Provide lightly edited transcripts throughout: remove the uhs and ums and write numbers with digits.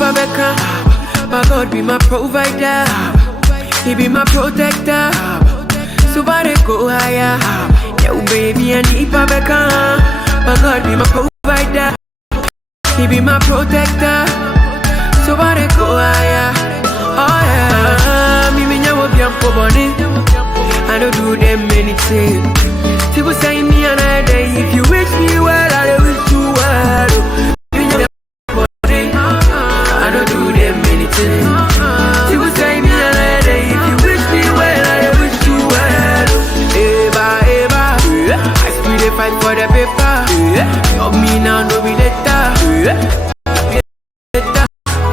Beka. My God be my provider. He be my protector. So far they go higher. Yo baby I need Beka. My God be my provider. He be my protector. So far they go higher. Oh yeah. Me nyawo biampo boni. I don't do them anything. People say me another day. If you wish me well, I wish you well. I don't do them anything. People say me another day. If you wish me well, I wish you well. Eva, Eva, I still dey fight for the paper. Of me now, no be later.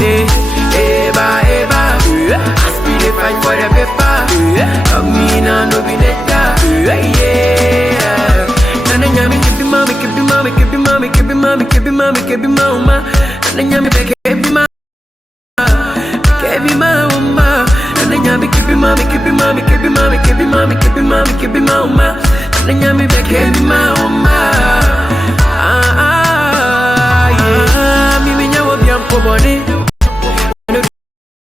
Eva, Eva, I still dey fight for the paper. Of me now, no be later. Yeah. Nana nyami kebi mama, kebi mama, kebi mama, kebi mama, kebi mama, kebi mama. Nana nyami be kebi mama, kebi mama. Nana nyami kebi mama, kebi mama, kebi mama, kebi mama, kebi mama, kebi mama. Nana nyami be kebi mama. Yeah. Mi nyawo biampo boni. I don't do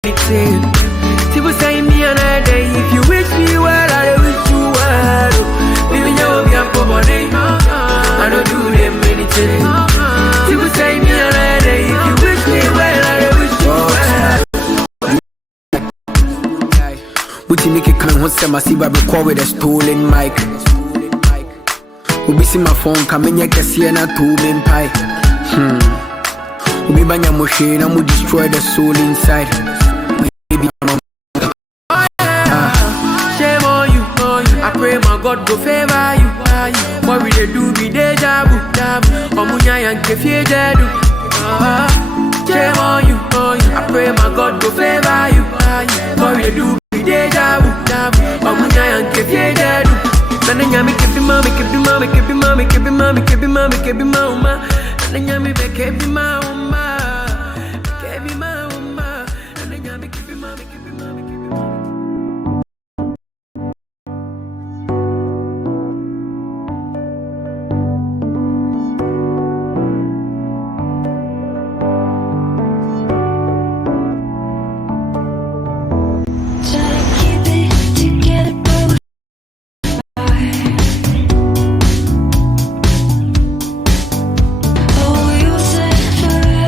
anything. People say me another day. If you wish me well, I wish you well. Me nyawo biampo boni. I don't do them anything. People say me another day. If you wish me well, I wish you well. Would you make it come home? Say my see baby call with a stolen mic. Ubi see my phone coming here, can see na two main pie. Ubi banya machine, I would destroy the soul inside. Baby, shame on you. I pray my God go favor you. What we dey do be deja vu. Omunya yanke fie jedu. Shame on you. I pray my God go favor you. What we dey do be deja vu. Omunya yanke fie jedu. Nana nyami kebi mama, kebi mama, kebi mama, kebi mama, kebi mama, kebi mama. Nana nyami be kebi mama, kebi mama. Nana nyami kebi mama, kebi mama, kebi mama. Oh, you said forever.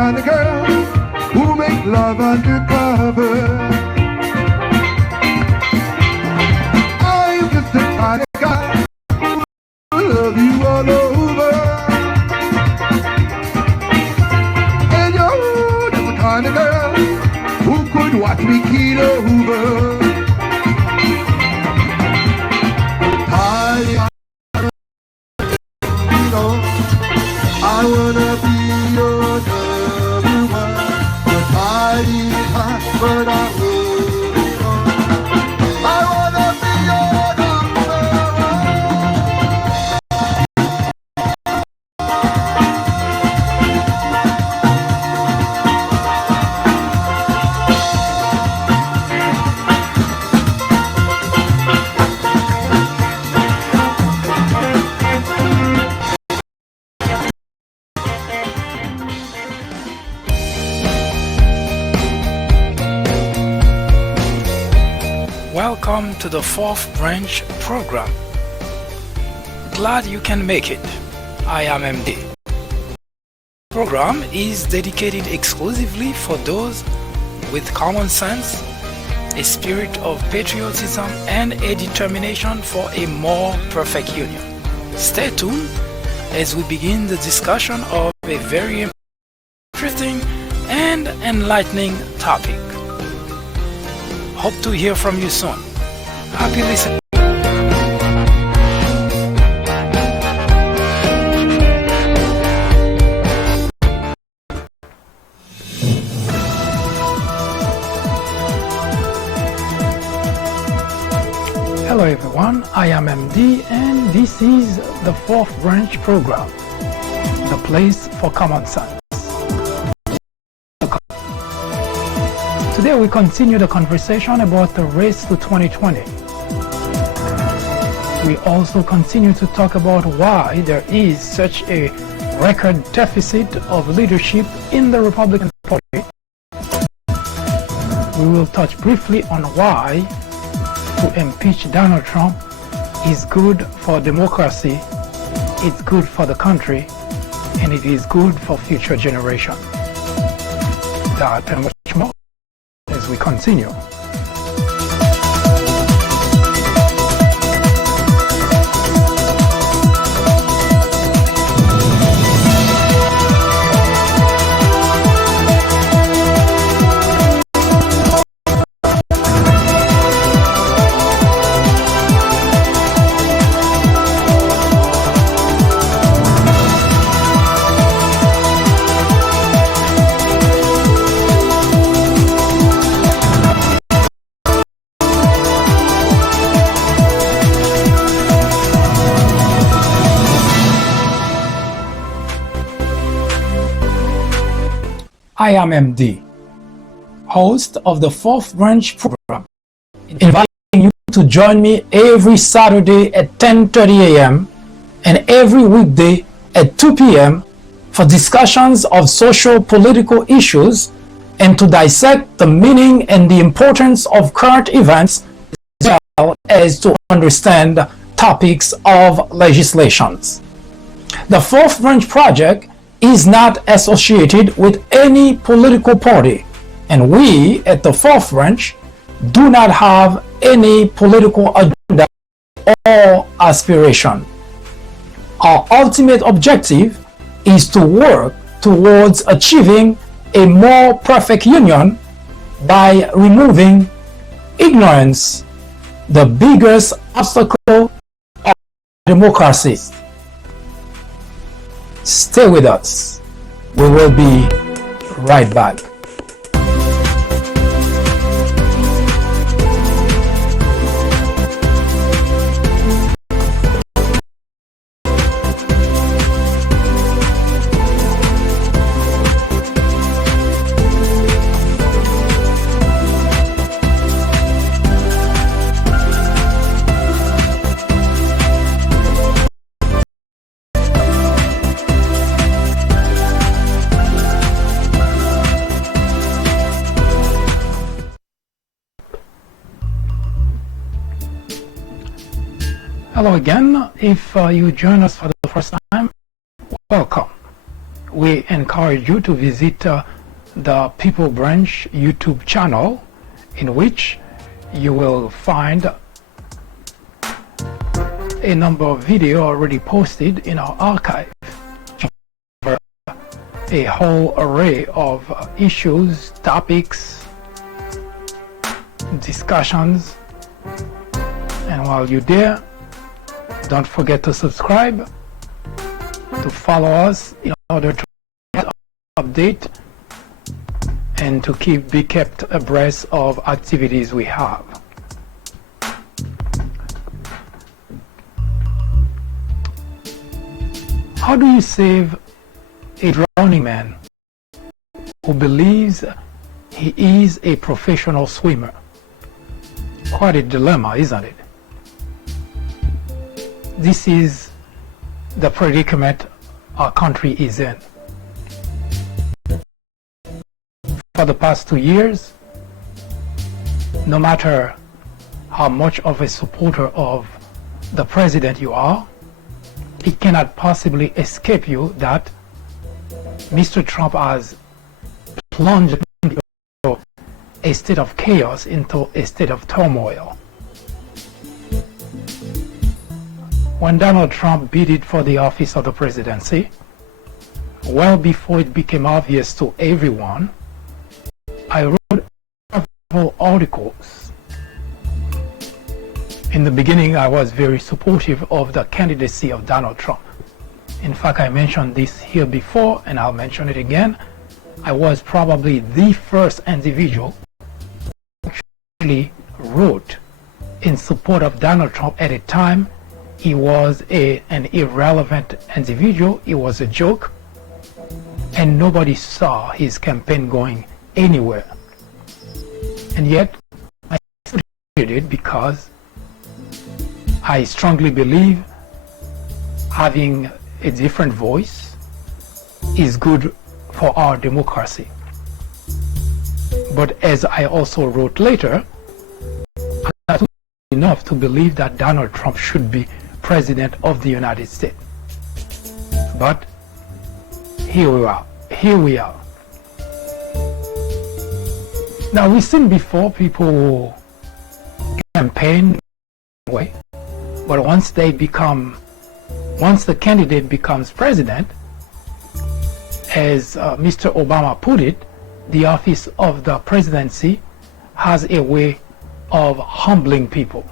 kind of girl who make love undercover. I'm just the kind of guy who love you all over. And you're just the kind of girl who could watch me keel over. I wanna be your number one. The tide is high, but I hold on. I wanna be your number one. Welcome to the Fourth Branch program. Glad you can make it. I am MD. The program is dedicated exclusively for those with common sense, a spirit of patriotism, and a determination for a more perfect union. Stay tuned as we begin the discussion of a very interesting and enlightening topic. Hope to hear from you soon. Happy listening. Hello everyone, I am MD and this is the Fourth Branch program, the place for common sense. Today we continue the conversation about the race to 2020. We also continue to talk about why there is such a record deficit of leadership in the Republican Party. We will touch briefly on why to impeach Donald Trump is good for democracy, it's good for the country, and it is good for future generations. That and much more as we continue. I am MD, host of the Fourth Branch program, inviting you to join me every Saturday at 10:30 a.m. and every weekday at 2 p.m. for discussions of social political issues and to dissect the meaning and the importance of current events as well as to understand topics of legislations. The Fourth Branch Project is not associated with any political party, and we at the Fourth Branch do not have any political agenda or aspiration. Our ultimate objective is to work towards achieving a more perfect union by removing ignorance, the biggest obstacle of democracy. Stay with us. We will be right back. Hello again. If you join us for the first time, welcome. we encourage you to visit the People Branch YouTube channel, in which you will find a number of videos already posted in our archive. A whole array of issues, topics, discussions, and while you're there, don't forget to subscribe, to follow us in order to update and to be kept abreast of activities we have. How do you save a drowning man who believes he is a professional swimmer? Quite a dilemma, isn't it? This is the predicament our country is in. For the past 2 years, no matter how much of a supporter of the president you are, it cannot possibly escape you that Mr. Trump has plunged into a state of chaos, into a state of turmoil. When Donald Trump bid for the office of the presidency, well before it became obvious to everyone, I wrote several articles. In the beginning, I was very supportive of the candidacy of Donald Trump. In fact, I mentioned this here before, and I'll mention it again. I was probably the first individual who actually wrote in support of Donald Trump at a time. He was an irrelevant individual. He was a joke, and nobody saw his campaign going anywhere. And yet, I did it because I strongly believe having a different voice is good for our democracy. But as I also wrote later, I'm not enough to believe that Donald Trump should be President of the United States. But here we are. Here we are. Now, we've seen before people campaign way, but once the candidate becomes president, as Mr. Obama put it, the office of the presidency has a way of humbling people.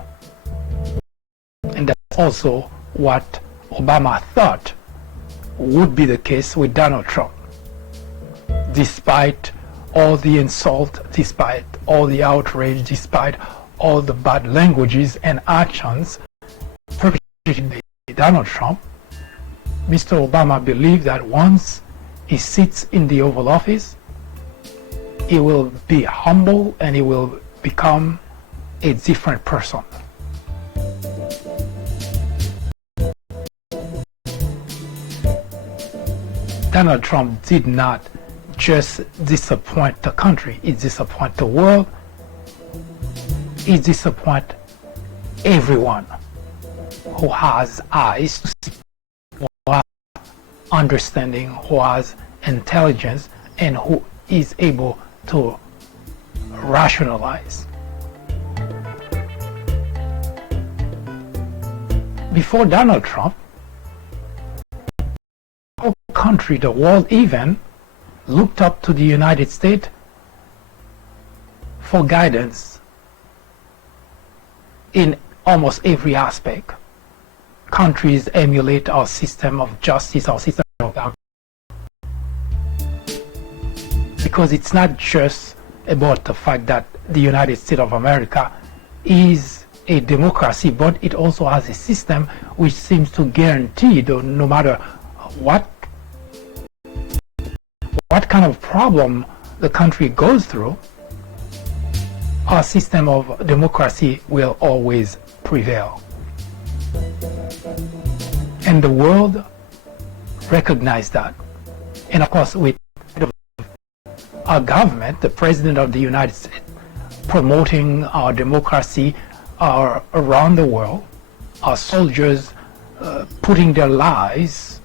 And that's also what Obama thought would be the case with Donald Trump. Despite all the insult, despite all the outrage, despite all the bad languages and actions perpetrated by Donald Trump, Mr. Obama believed that once he sits in the Oval Office, he will be humble and he will become a different person. Donald Trump did not just disappoint the country, he disappointed the world, he disappointed everyone who has eyes to see, who has understanding, who has intelligence, and who is able to rationalize. Before Donald Trump, our country, the world even, looked up to the United States for guidance in almost every aspect. Countries emulate our system of justice, our system of government. Because it's not just about the fact that the United States of America is a democracy, but it also has a system which seems to guarantee that no matter what kind of problem the country goes through, our system of democracy will always prevail. And the world recognized that. And of course, with our government, the President of the United States, promoting our democracy around the world, our soldiers putting their lives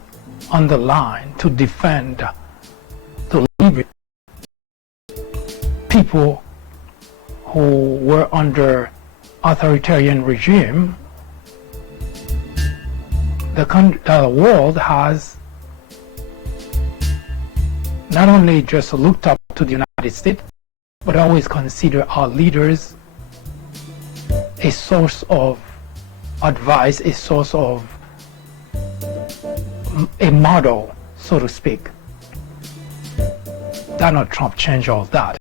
on the line to defend the liberty people who were under authoritarian regime. The world has not only just looked up to the United States, but always consider our leaders a source of advice, a source of a model, so to speak. Donald Trump changed all that.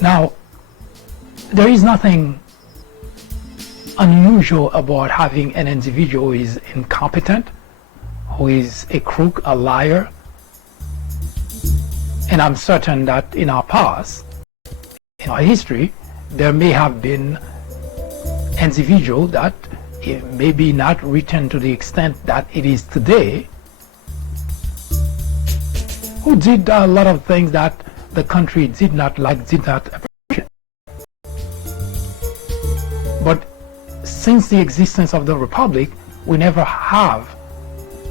Now, there is nothing unusual about having an individual who is incompetent, who is a crook, a liar. And I'm certain that in our past, in our history, there may have been individuals that it may be not written to the extent that it is today, who did a lot of things that the country did not like, did not appreciate. But since the existence of the Republic, we never have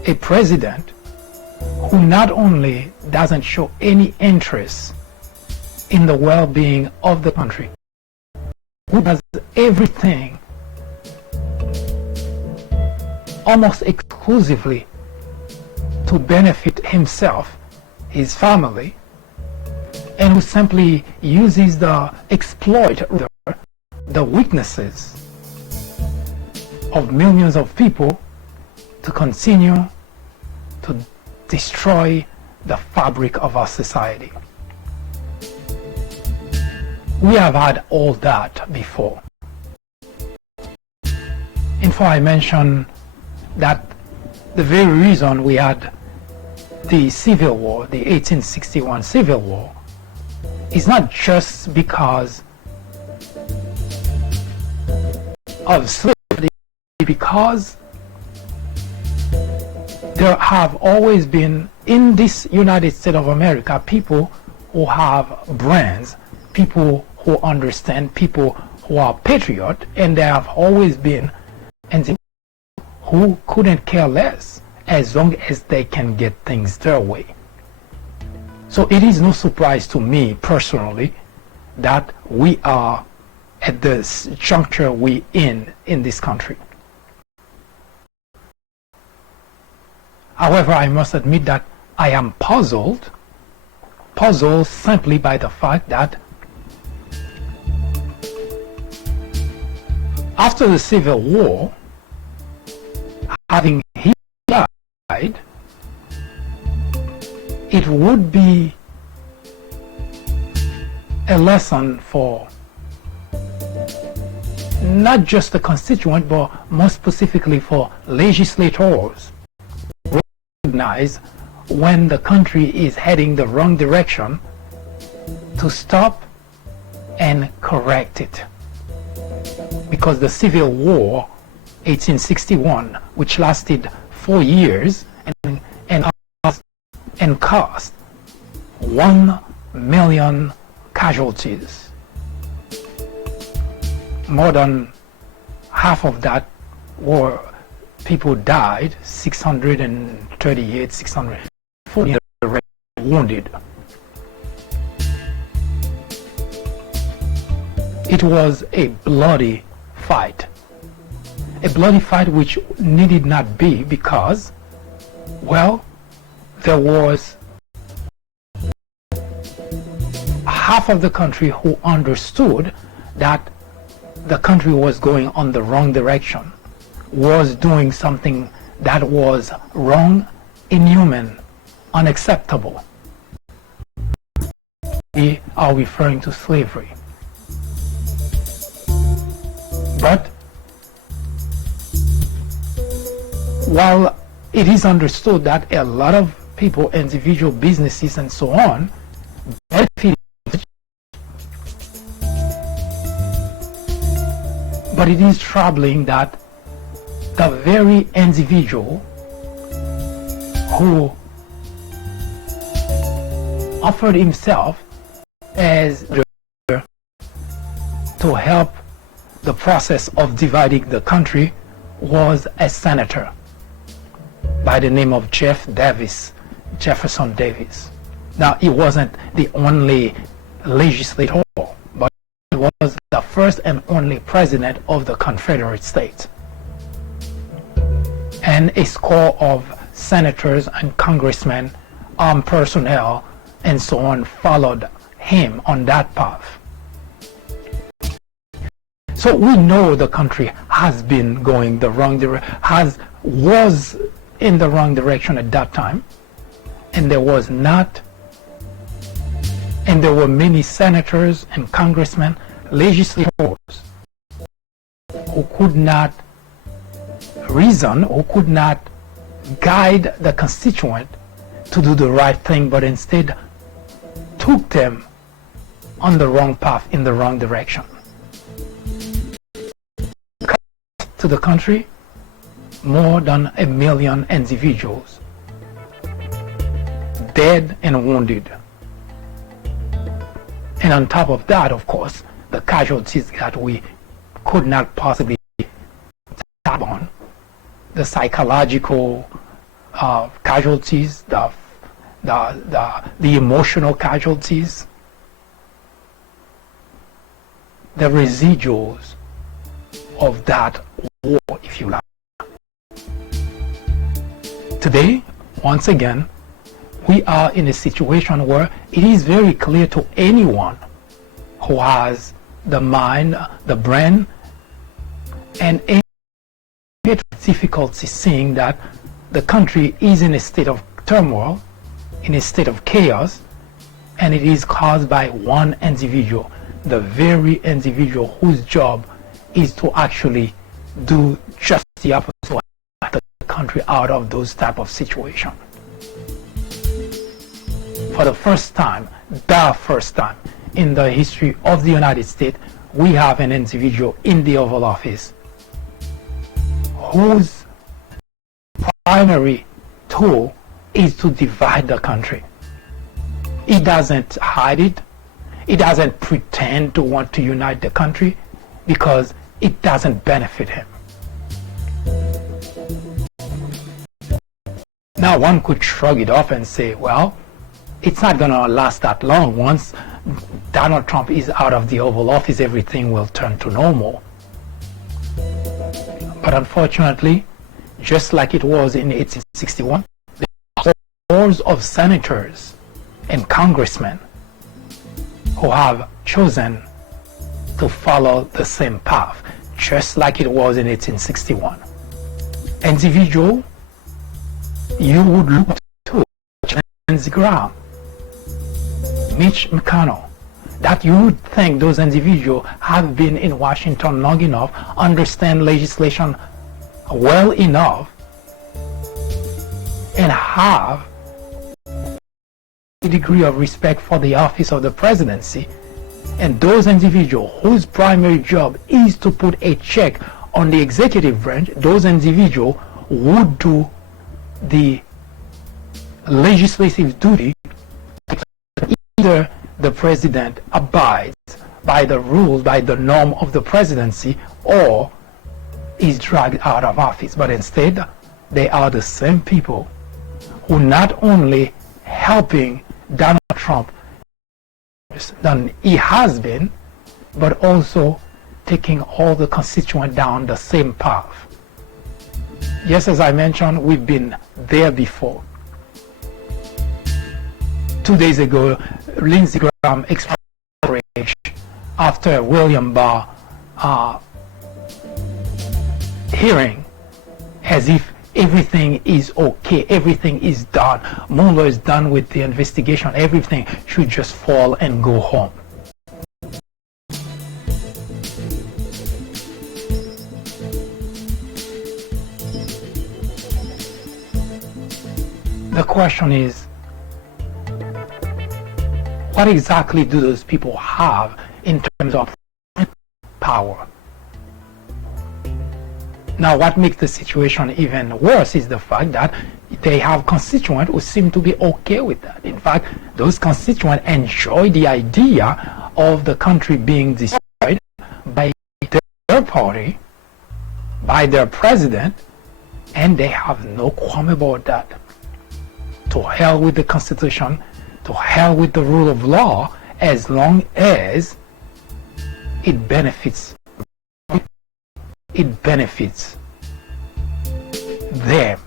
a president who not only doesn't show any interest in the well-being of the country, who does everything almost exclusively to benefit himself, his family, and who simply uses exploit the weaknesses of millions of people to continue to destroy the fabric of our society. We have had all that before. In fact, I mentioned that the very reason we had the Civil War, the 1861 Civil War, is not just because of slavery, because there have always been in this United States of America people who have brains, people who understand, people who are patriots, and there have always been individuals who couldn't care less as long as they can get things their way. So it is no surprise to me personally that we are at this juncture we in this country. However, I must admit that I am puzzled simply by the fact that after the Civil War, having he died, it would be a lesson for not just the constituent, but more specifically for legislators, recognize when the country is heading the wrong direction to stop and correct it. Because the Civil War 1861, which lasted 4 years and cost 1 million casualties, more than half of that were people died, 638, 640 wounded. It was a bloody fight which needed not be, because, well, there was half of the country who understood that the country was going on the wrong direction, was doing something that was wrong, inhuman, unacceptable. We are referring to slavery. But while it is understood that a lot of people, individual businesses and so on, benefit, but it is troubling that the very individual who offered himself as to help the process of dividing the country was a senator. by the name of Jefferson Davis. Now, he wasn't the only legislator, but he was the first and only president of the Confederate States. And a score of senators and congressmen, armed personnel, and so on followed him on that path. So we know the country has been going the wrong direction, was in the wrong direction at that time, and there were many senators and congressmen, legislators who could not reason, who could not guide the constituent to do the right thing, but instead took them on the wrong path, in the wrong direction. To the country, more than 1 million individuals dead and wounded. And on top of that, of course, the casualties that we could not possibly tap on, the psychological casualties, the emotional casualties, the residuals of that war, if you like. Today, once again, we are in a situation where it is very clear to anyone who has the mind, the brain, and any difficulty seeing that the country is in a state of turmoil, in a state of chaos, and it is caused by one individual, the very individual whose job is to actually do just the opposite, to get the country out of those type of situations. For the first time in the history of the United States, we have an individual in the Oval Office whose primary tool is to divide the country. He doesn't hide it. He doesn't pretend to want to unite the country because it doesn't benefit him. Now, one could shrug it off and say, well, it's not going to last that long. Once Donald Trump is out of the Oval Office, everything will turn to normal. But unfortunately, just like it was in 1861, there are hordes of senators and congressmen who have chosen to follow the same path, just like it was in 1861. Individual, you would look to Lindsey Graham, Mitch McConnell, that you would think those individuals have been in Washington long enough, understand legislation well enough, and have a degree of respect for the office of the presidency. And those individuals whose primary job is to put a check on the executive branch, those individuals would do the legislative duty. Either the president abides by the rules, by the norm of the presidency, or is dragged out of office. But instead, they are the same people who not only helping Donald Trump than he has been, but also taking all the constituents down the same path. Yes, as I mentioned, we've been there before. 2 days ago, Lindsey Graham expressed rage after William Barr hearing, as if everything is okay, everything is done, Mueller is done with the investigation, everything should just fall and go home. The question is, what exactly do those people have in terms of power? Now, what makes the situation even worse is the fact that they have constituents who seem to be okay with that. In fact, those constituents enjoy the idea of the country being destroyed by their party, by their president, and they have no qualm about that. To hell with the Constitution, to hell with the rule of law, as long as it benefits them.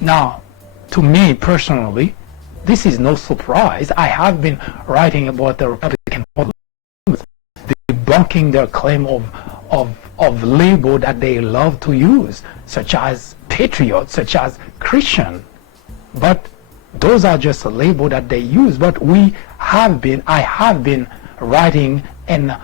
Now, to me personally, this is no surprise. I have been writing about the Republican Party, debunking their claim of label that they love to use, such as patriot, such as Christian. But those are just a label that they use. But I have been writing and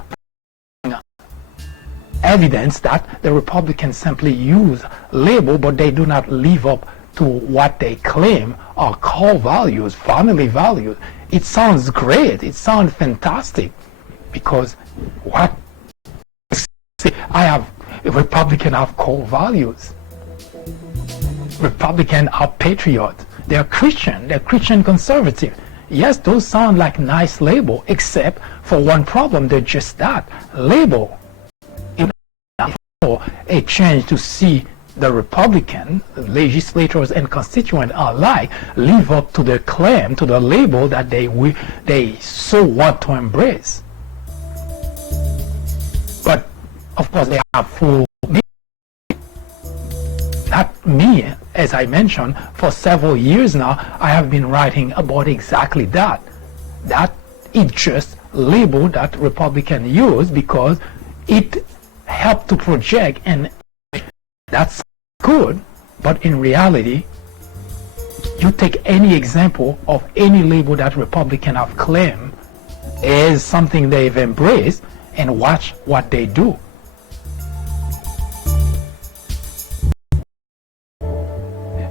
evidence that the Republicans simply use label, but they do not live up to what they claim are core values, family values. It sounds great, it sounds fantastic, because what Republicans have core values. Republicans are patriots. They're Christian conservative. Yes, those sound like nice label, except for one problem. They're just that, label. For a change to see the Republican legislators and constituents alike live up to their claim, to the label that they so want to embrace. But of course they have full, not me, as I mentioned, for several years now I have been writing about exactly that it just label that Republican use because it helped to project, and that's good. But in reality, you take any example of any label that Republicans have claimed as something they've embraced and watch what they do.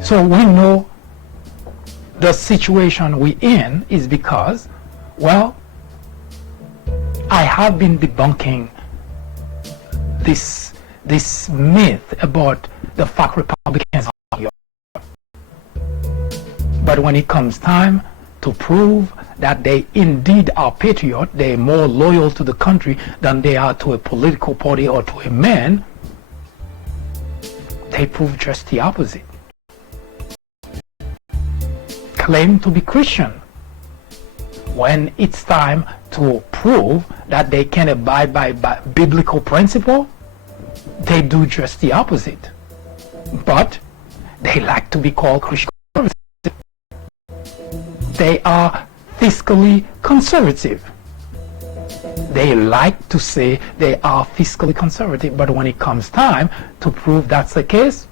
So we know the situation we're in is because, well, I have been debunking this myth about the fact Republicans are here. But when it comes time to prove that they indeed are patriot, they're more loyal to the country than they are to a political party or to a man, they prove just the opposite. Claim to be Christian. When it's time to prove that they can abide by biblical principle, they do just the opposite. But they like to be called Christian conservative. They are fiscally conservative. They like to say they are fiscally conservative, but when it comes time to prove that's the case,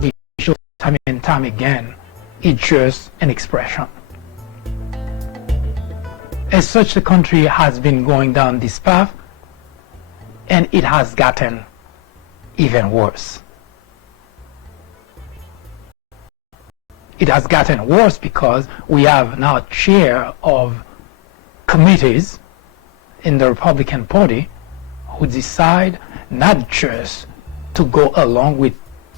they show time and time again it's just an expression. As such, the country has been going down this path, and it has gotten even worse. It has gotten worse because we have now chair of committees in the Republican Party who decide not just to go along with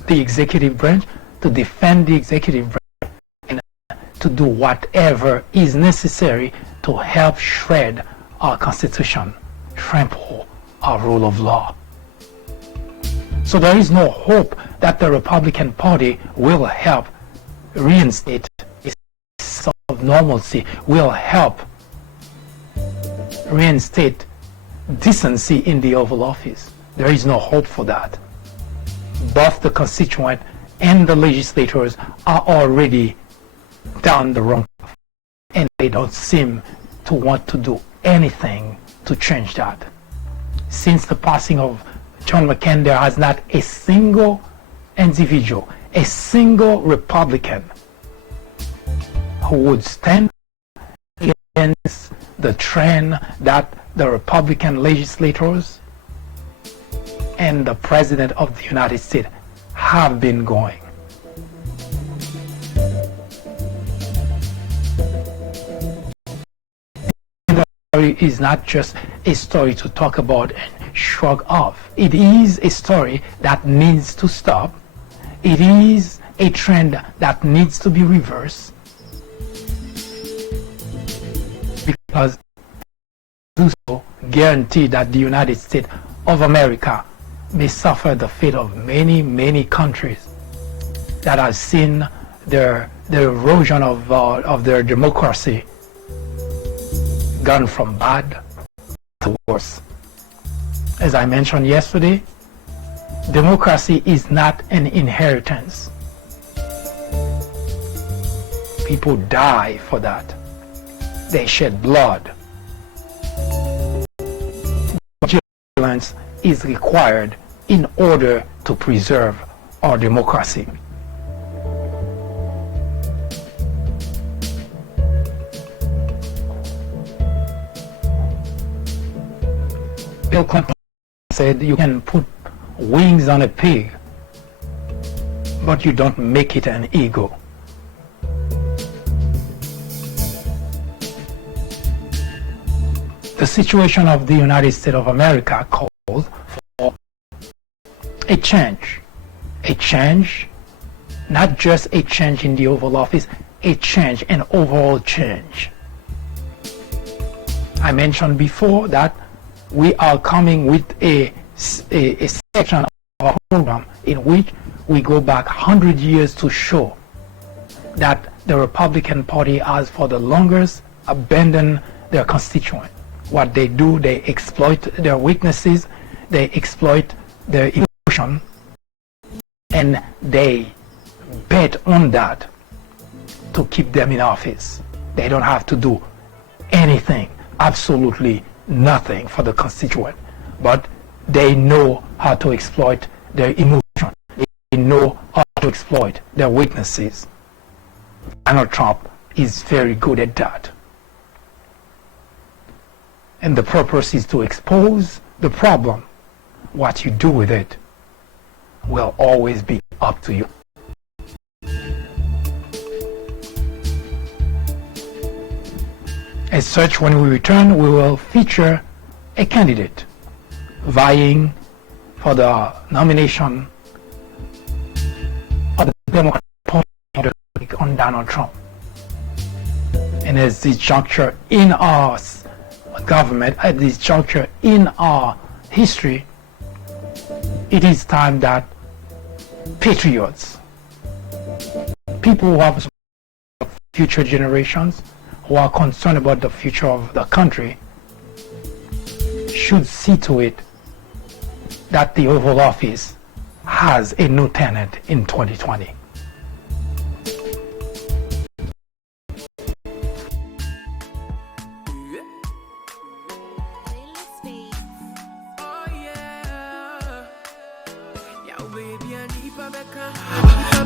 the executive branch, to defend the executive branch, and to do whatever is necessary to help shred our Constitution, trample our rule of law. So there is no hope that the Republican Party will help reinstate a sense of normalcy, will help reinstate decency in the Oval Office. There is no hope for that. Both the constituent and the legislators are already down the wrong path, and they don't seem to want to do anything to change that. Since the passing of John McCain, there has not a single individual, a single Republican who would stand against the trend that the Republican legislators and the President of the United States have been going. It is not just a story to talk about and shrug off. It is a story that needs to stop. It is a trend that needs to be reversed, because do so guarantee that the United States of America may suffer the fate of many, many countries that have seen the erosion of their democracy gone from bad to worse. As I mentioned yesterday, democracy is not an inheritance. People die for that. They shed blood. Vigilance is required in order to preserve our democracy. Bill Clinton said you can put wings on a pig, but you don't make it an eagle. The situation of the United States of America calls for a change, not just a change in the Oval Office, a change, an overall change. I mentioned before that we are coming with a section of our program in which we go back 100 years to show that the Republican Party has for the longest abandoned their constituent. What they do, they exploit their weaknesses, they exploit their emotion, and they bet on that to keep them in office. They don't have to do anything, absolutely nothing for the constituent, but they know how to exploit their emotion. They know how to exploit their weaknesses. Donald Trump is very good at that. And the purpose is to expose the problem. What you do with it will always be up to you. As such, when we return, we will feature a candidate vying for the nomination of the Democratic Party on Donald Trump. And at this juncture in our government, at this juncture in our history, it is time that patriots, people who have future generations, who are concerned about the future of the country, should see to it that the Oval Office has a new tenant in 2020.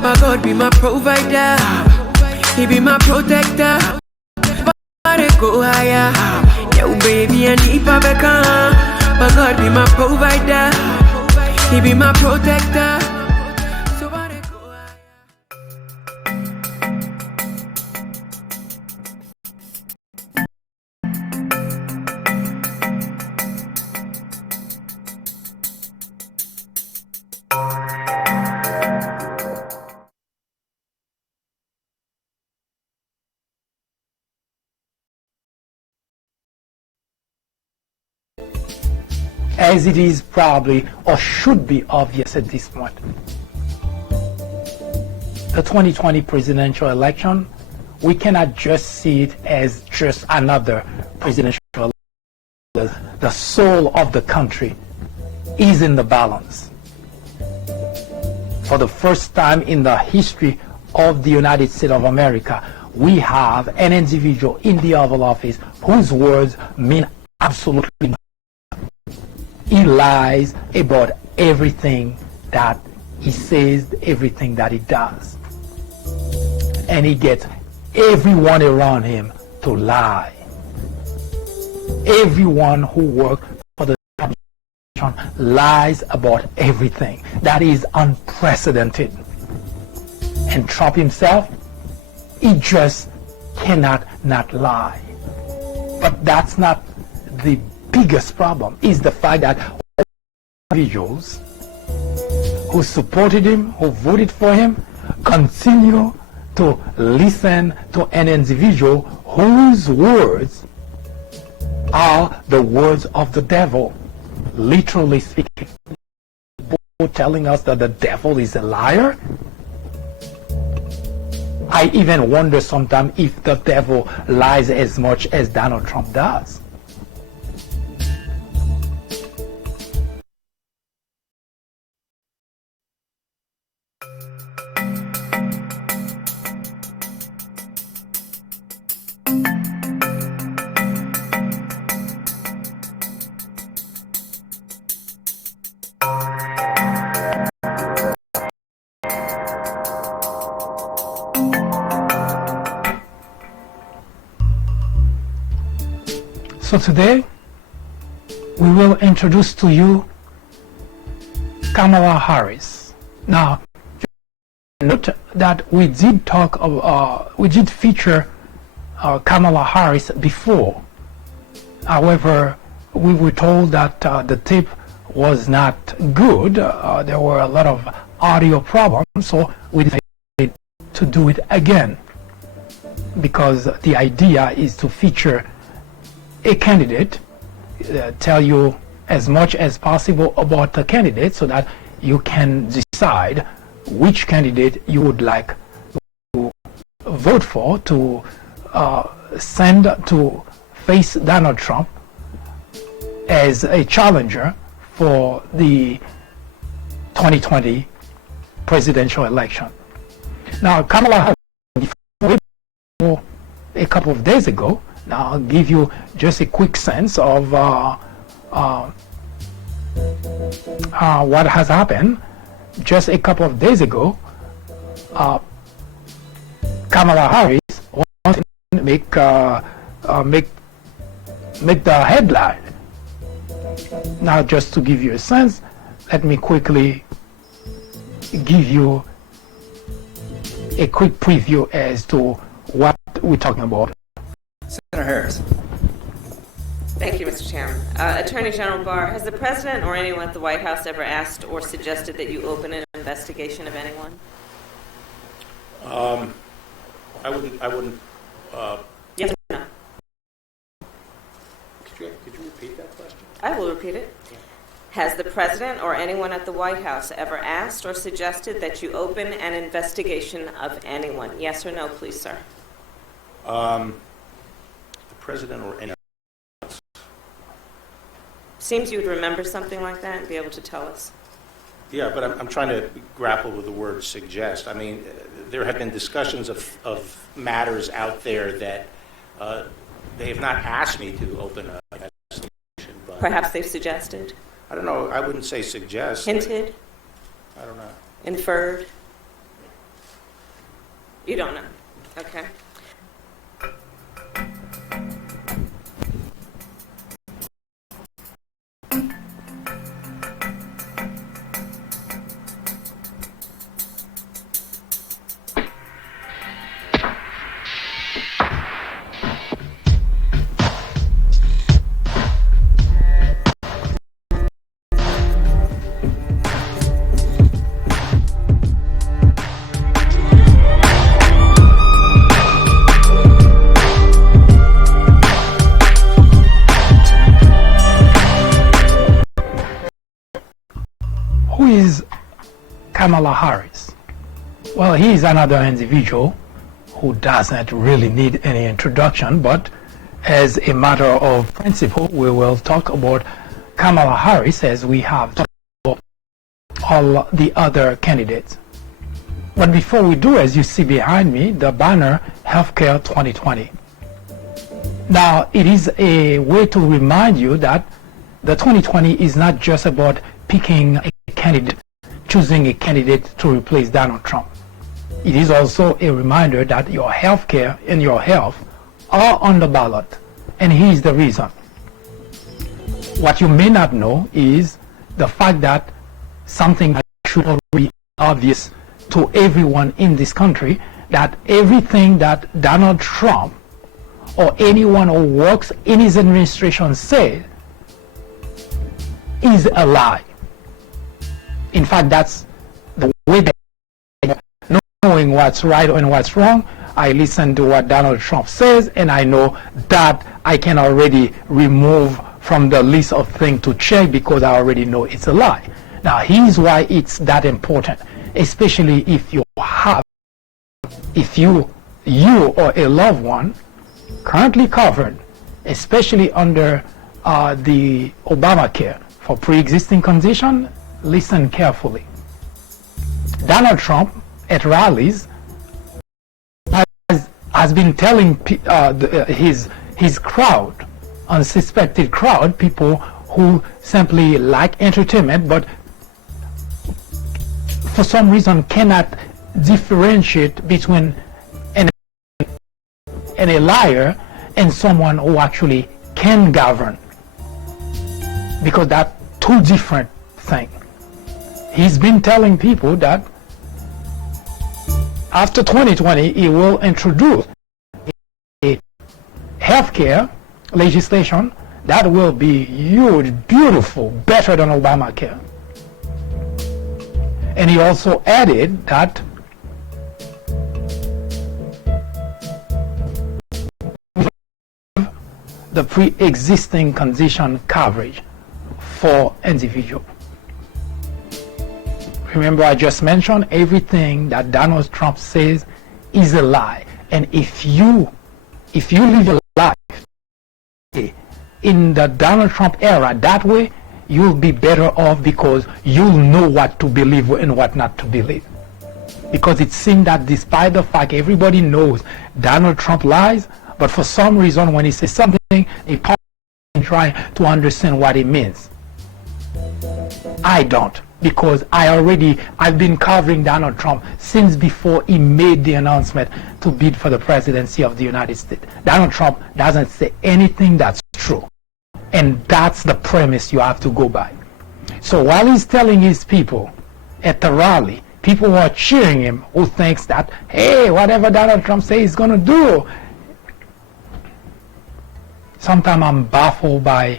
My God be my provider, He be my protector. Body go higher, yo baby I need Pabeka. My God be my provider, He be my protector. So body go higher. As it is probably or should be obvious at this point, the 2020 presidential election, we cannot just see it as just another presidential election. The soul of the country is in the balance. For the first time in the history of the United States of America, we have an individual in the Oval Office whose words mean absolutely nothing. He lies about everything that he says, everything that he does. And he gets everyone around him to lie. Everyone who works for the administration lies about everything. That is unprecedented. And Trump himself, he just cannot not lie. But that's not the biggest problem. Is the fact that individuals who supported him, who voted for him, continue to listen to an individual whose words are the words of the devil. Literally speaking, people telling us that the devil is a liar. I even wonder sometimes if the devil lies as much as Donald Trump does. So today, we will introduce to you Kamala Harris. Now, note that we did feature Kamala Harris before. However, we were told that the tape was not good. There were a lot of audio problems, so we decided to do it again, because the idea is to feature a candidate, tell you as much as possible about the candidate so that you can decide which candidate you would like to vote for, to send to face Donald Trump as a challenger for the 2020 presidential election. Now, Kamala Harris, a couple of days ago, now I'll give you just a quick sense of what has happened. Just a couple of days ago, Kamala Harris wanted to make the headline. Now, just to give you a sense, let me quickly give you a quick preview as to what we're talking about. Senator Harris. Thank you, Mr. Chairman. Attorney General Barr, has the President or anyone at the White House ever asked or suggested that you open an investigation of anyone? I wouldn't. Yes or no? Could you repeat that question? I will repeat it. Has the President or anyone at the White House ever asked or suggested that you open an investigation of anyone? Yes or no, please, sir? The President or anyone else? Seems you would remember something like that and be able to tell us. Yeah, but I'm trying to grapple with the word suggest. I mean, there have been discussions of matters out there that they have not asked me to open an investigation. But Perhaps they've suggested. I don't know. I wouldn't say suggest. Hinted? I don't know. Inferred? You don't know. Okay. Who is Kamala Harris? Well, he is another individual who doesn't really need any introduction, but as a matter of principle, we will talk about Kamala Harris as we have talked about all the other candidates. But before we do, as you see behind me, the banner Healthcare 2020. Now, it is a way to remind you that the 2020 is not just about picking a candidate, choosing a candidate to replace Donald Trump. It is also a reminder that your health care and your health are on the ballot, and here's the reason. What you may not know is the fact that something that should already be obvious to everyone in this country, that everything that Donald Trump or anyone who works in his administration said is a lie. In fact, that's the way that knowing what's right and what's wrong, I listen to what Donald Trump says, and I know that I can already remove from the list of things to check because I already know it's a lie. Now, here's why it's that important, especially if you or a loved one currently covered, especially under the Obamacare for pre-existing condition. Listen carefully. Donald Trump at rallies has been telling his crowd, unsuspected crowd, people who simply like entertainment but for some reason cannot differentiate between a liar and someone who actually can govern, because that's two different things. He's been telling people that after 2020 he will introduce a healthcare legislation that will be huge, beautiful, better than Obamacare. And he also added that the pre-existing condition coverage for individuals. Remember, I just mentioned everything that Donald Trump says is a lie. And if you live your life in the Donald Trump era that way, you'll be better off because you'll know what to believe and what not to believe. Because it seems that despite the fact everybody knows Donald Trump lies, but for some reason when he says something, they try to understand what it means. I don't, because I've been covering Donald Trump since before he made the announcement to bid for the presidency of the United States. Donald Trump doesn't say anything that's true. And that's the premise you have to go by. So while he's telling his people at the rally, people who are cheering him, who thinks that, hey, whatever Donald Trump says he's going to do. Sometimes I'm baffled by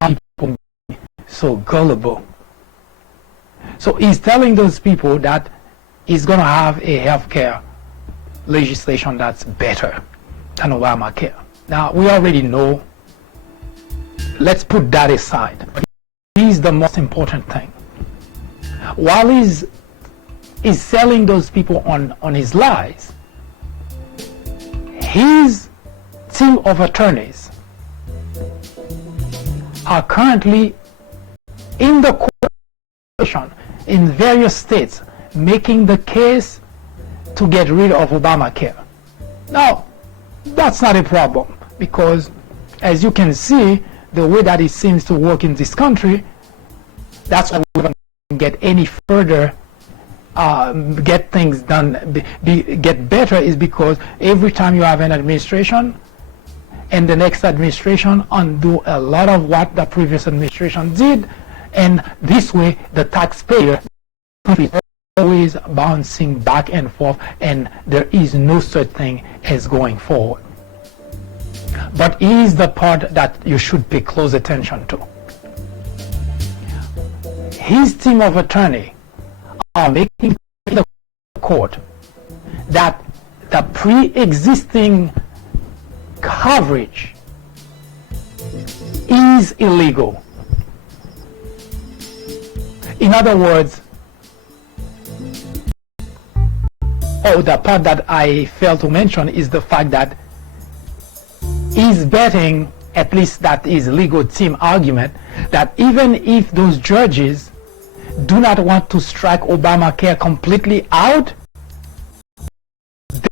how people are so gullible. So he's telling those people that he's going to have a healthcare legislation that's better than Obamacare. Now, we already know. Let's put that aside. Here's the most important thing. While he's selling those people on his lies, his team of attorneys are currently in the court in various states making the case to get rid of Obamacare. Now, that's not a problem because, as you can see, the way that it seems to work in this country, that's why we don't get any further, get things done, get better, is because every time you have an administration and the next administration undo a lot of what the previous administration did, and this way the taxpayer is always bouncing back and forth, and there is no such thing as going forward. But here's the part that you should pay close attention to. His team of attorneys are making the court that the pre-existing coverage is illegal. In other words, the part that I failed to mention is the fact that he's betting, at least that is legal team argument, that even if those judges do not want to strike Obamacare completely out,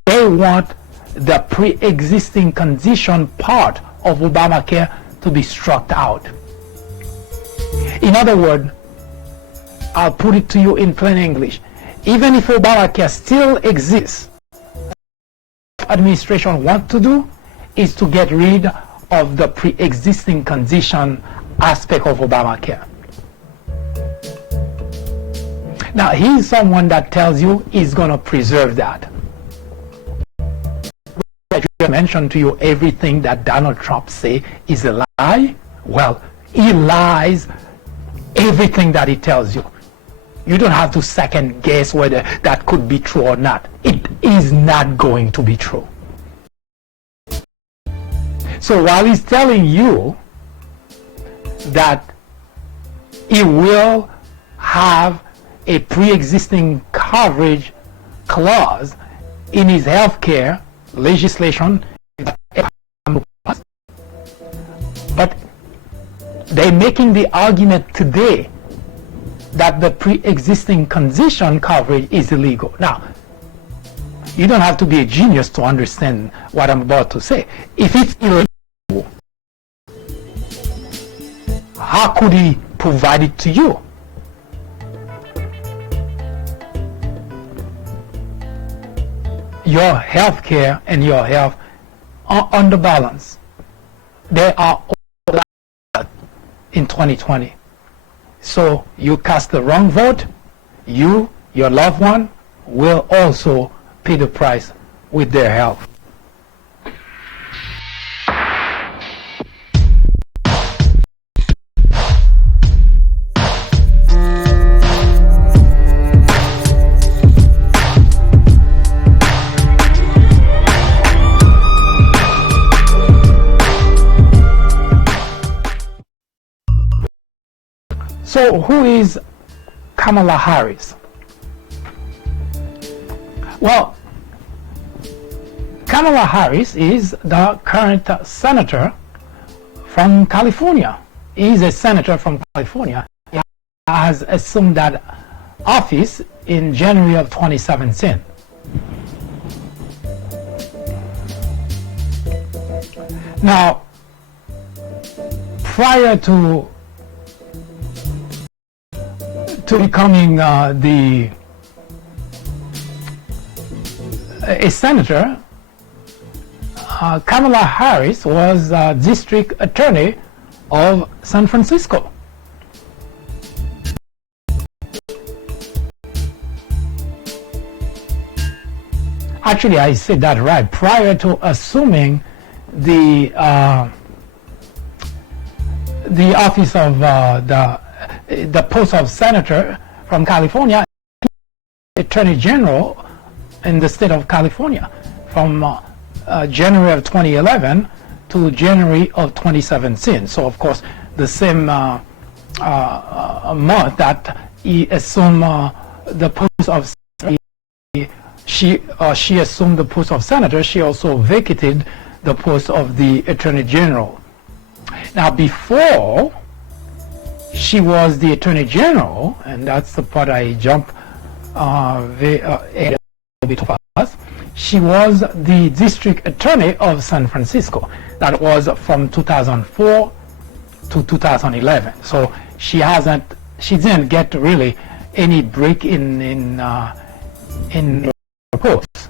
they want the pre-existing condition part of Obamacare to be struck out. In other words, I'll put it to you in plain English. Even if Obamacare still exists, what administration wants to do is to get rid of the pre-existing condition aspect of Obamacare. Now, he's someone that tells you he's going to preserve that. I mentioned to you everything that Donald Trump say is a lie. Well, he lies everything that he tells you. You don't have to second guess whether that could be true or not. It is not going to be true. So while he's telling you that he will have a pre-existing coverage clause in his healthcare legislation, but they're making the argument today that the pre-existing condition coverage is illegal. Now, you don't have to be a genius to understand what I'm about to say. If it's illegal, how could he provide it to you? Your health care and your health are under balance. They are all in 2020. So you cast the wrong vote, you, your loved one, will also pay the price with their health. So who is Kamala Harris? Well, Kamala Harris is the current senator from California. He is a senator from California. He has assumed that office in January of 2017. Now, prior to becoming a senator, Kamala Harris was district attorney of San Francisco. Actually, I said that right. Prior to assuming the office of the post of senator from California, Attorney General in the state of California from January of 2011 to January of 2017. So of course the same month that he assumed the post of she assumed the post of senator, she also vacated the post of the Attorney General. Now before she was the Attorney General, and that's the part I jump a bit fast. She was the District Attorney of San Francisco. That was from 2004 to 2011. So she didn't get really any break in post.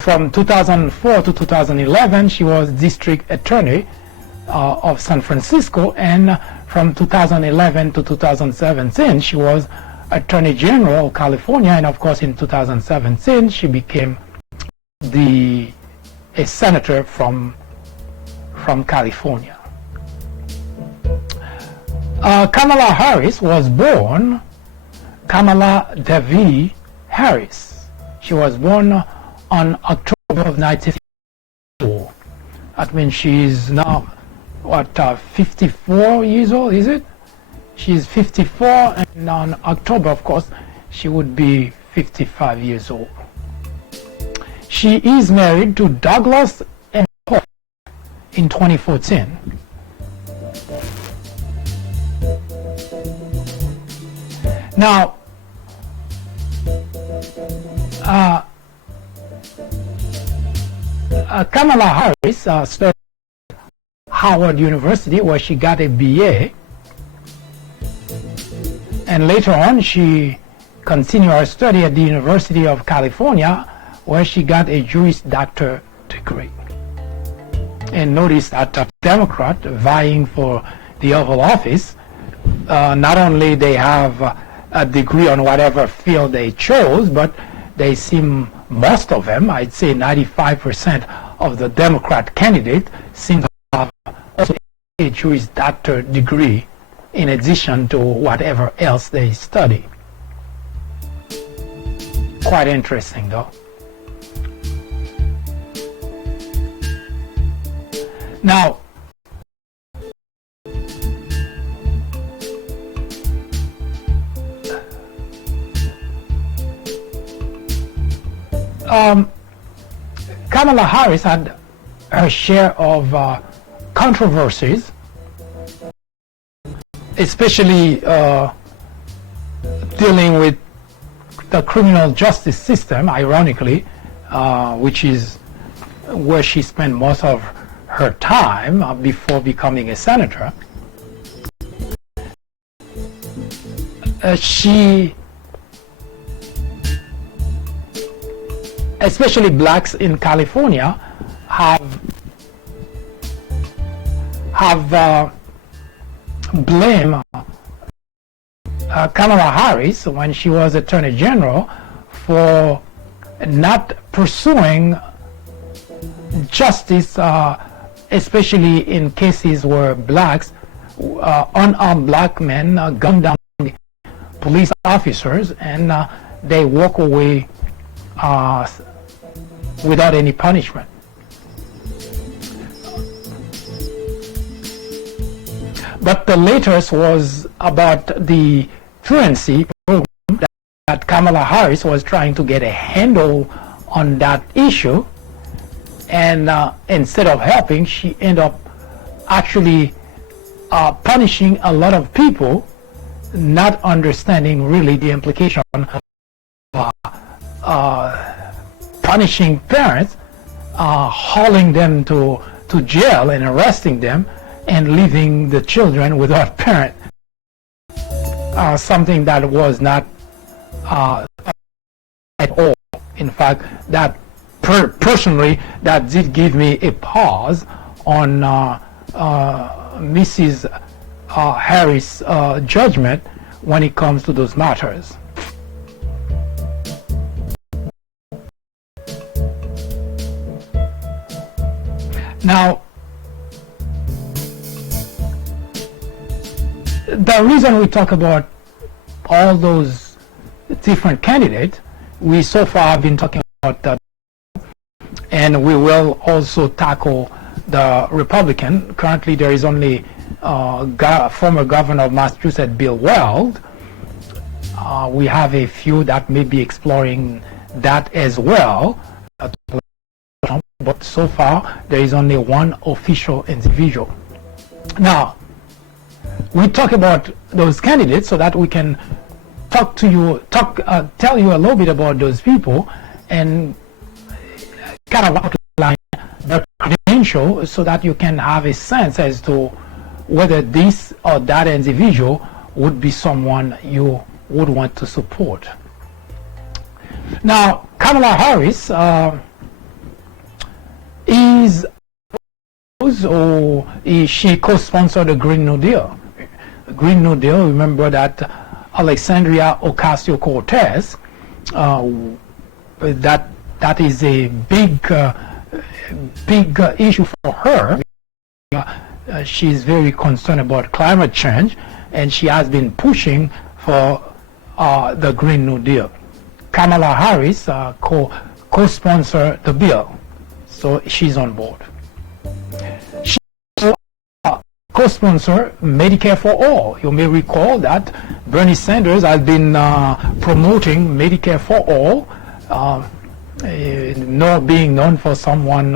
From 2004 to 2011, she was District Attorney of San Francisco, and from 2011 to 2017 she was Attorney General of California, and of course in 2017 she became a senator from California. Kamala Harris was born Kamala Devi Harris. She was born on October of 1954. That means she's now 54 years old, is it? She's 54, and on October, of course, she would be 55 years old. She is married to Douglas M. Hoff in 2014. Now, Kamala Harris studied at Howard University, where she got a BA, and later on she continued her study at the University of California, where she got a Juris Doctor degree. And notice that a Democrat vying for the Oval Office, not only they have a degree on whatever field they chose, but they seem, most of them, I'd say 95% of the Democrat candidate seem to have also a Juris Doctor degree in addition to whatever else they study. quite interesting though. Now, Kamala Harris had her share of controversies, especially dealing with the criminal justice system, ironically, which is where she spent most of her time before becoming a senator. She, especially blacks in California, have blamed Kamala Harris when she was Attorney General for not pursuing justice, especially in cases where blacks, unarmed black men gun down police officers and they walk away without any punishment. But the latest was about the truancy program that Kamala Harris was trying to get a handle on that issue, and instead of helping, she ended up actually punishing a lot of people, not understanding really the implication of punishing parents, hauling them to jail and arresting them, and leaving the children without parent. Something that was not at all. In fact, that personally, that did give me a pause on Mrs. Harris' judgment when it comes to those matters. Now, the reason we talk about all those different candidates, we so far have been talking about that, and we will also tackle the Republican. Currently, there is only former governor of Massachusetts, Bill Weld. We have a few that may be exploring that as well, but so far there is only one official individual. Now, we talk about those candidates so that we can talk to you, tell you a little bit about those people and kind of outline their credentials so that you can have a sense as to whether this or that individual would be someone you would want to support. Now, Kamala Harris she co-sponsored the Green New Deal. Green New Deal, remember that Alexandria Ocasio-Cortez, that is a big issue for her. She's very concerned about climate change, and she has been pushing for the Green New Deal. Kamala Harris co-sponsored the bill, so she's on board. She co-sponsor Medicare for All. You may recall that Bernie Sanders has been promoting Medicare for All, being known for someone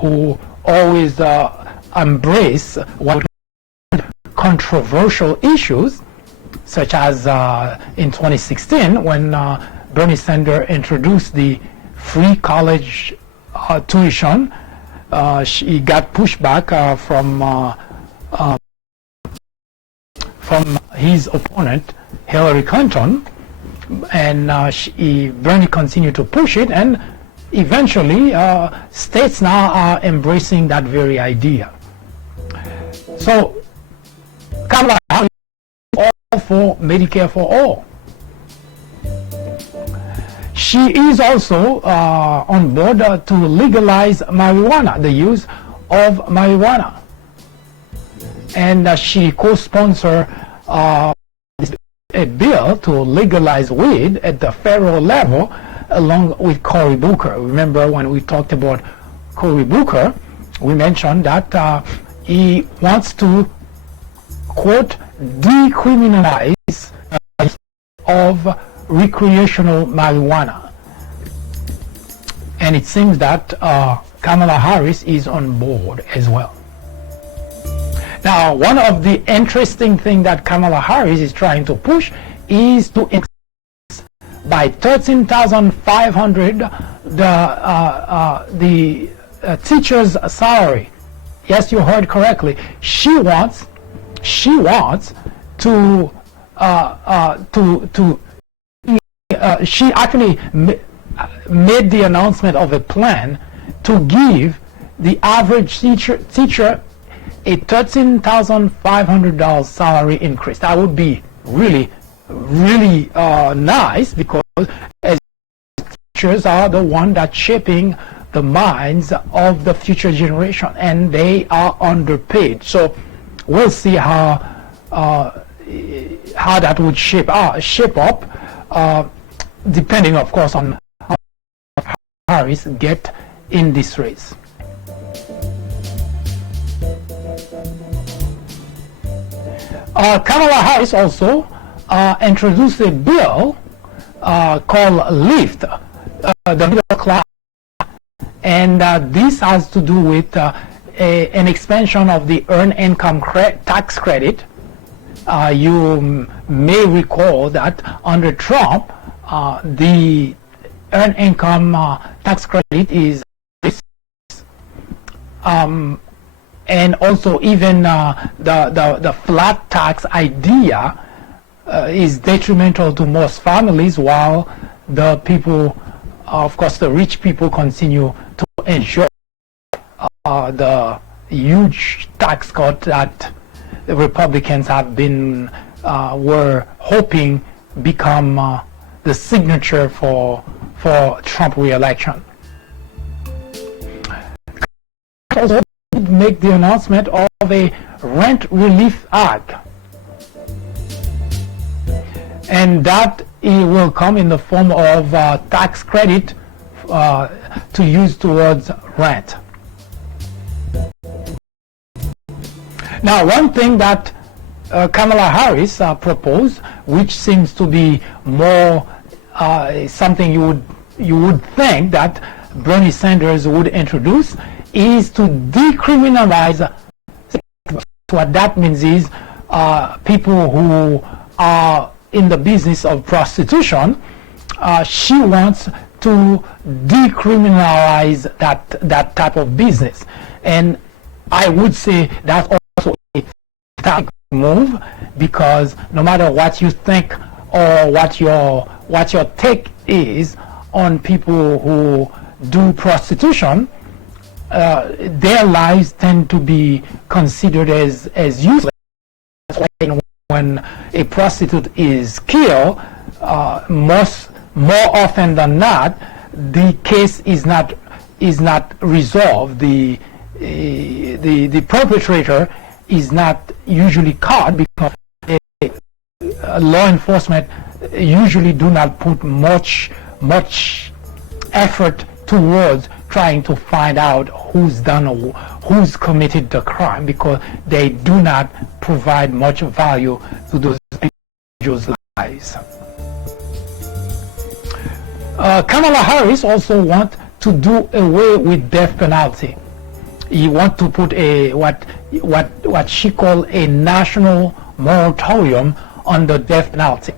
who always embrace controversial issues, such as in 2016 when Bernie Sanders introduced the free college tuition. She got pushback from his opponent Hillary Clinton, and Bernie continued to push it, and eventually states now are embracing that very idea. So Kamala Harris is all for Medicare for all. She is also on board to legalize marijuana, the use of marijuana. And she co-sponsored a bill to legalize weed at the federal level along with Cory Booker. Remember when we talked about Cory Booker, we mentioned that he wants to, quote, decriminalize of recreational marijuana. And it seems that Kamala Harris is on board as well. Now, one of the interesting things that Kamala Harris is trying to push is to increase by $13,500 the teacher's salary. Yes, you heard correctly. She wants to she actually made the announcement of a plan to give the average teacher a $13,500 salary increase. That would be really nice, because as teachers are the one that's shaping the minds of the future generation, and they are underpaid. So we'll see how that would shape up, depending, of course, on how Harris get in this race. Kamala Harris also introduced a bill called LIFT, the middle class, and this has to do with an expansion of the earned income tax credit. You may recall that under Trump, the earned income tax credit is and also even the flat tax idea is detrimental to most families, while the people, of course the rich people, continue to enjoy the huge tax cut that the Republicans have been were hoping become the signature for Trump re-election. Also make the announcement of a rent relief act, and that it will come in the form of tax credit to use towards rent. Now, one thing that Kamala Harris proposed, which seems to be more something you would think that Bernie Sanders would introduce, is to decriminalize. What that means is people who are in the business of prostitution. She wants to decriminalize that type of business, and I would say that's also a tactic move, because no matter what you think or what your take is on people who do prostitution, their lives tend to be considered as useless. That's why when a prostitute is killed, more often than not, the case is not resolved. The perpetrator is not usually caught, because law enforcement usually do not put much effort towards trying to find out who's committed the crime, because they do not provide much value to those individuals' lives. Kamala Harris also wants to do away with death penalty. He wants to put what she called a national moratorium on the death penalty.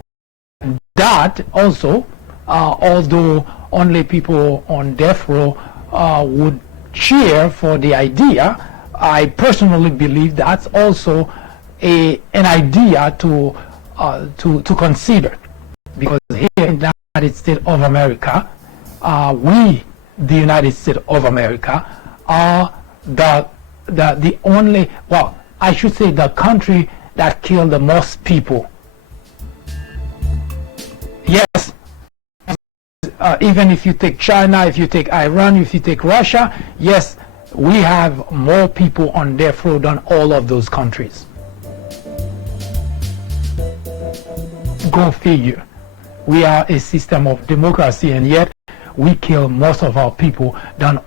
That also, although only people on death row would cheer for the idea, I personally believe that's also an idea to consider, because here in the United States of America, we, the United States of America, are the only, well, I should say the country that killed the most people. Yes. Even if you take China, if you take Iran, if you take Russia, yes, we have more people on death row than all of those countries. Go figure. We are a system of democracy, and yet we kill most of our people than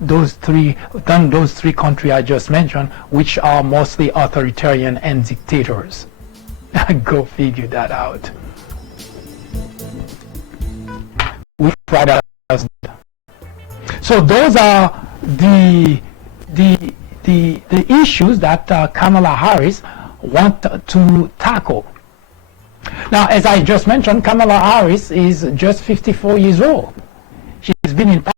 those three countries I just mentioned, which are mostly authoritarian and dictators. Go figure that out. We pride ourselves. So those are the issues that Kamala Harris wants to tackle. Now, as I just mentioned, Kamala Harris is just 54 years old. She's been in power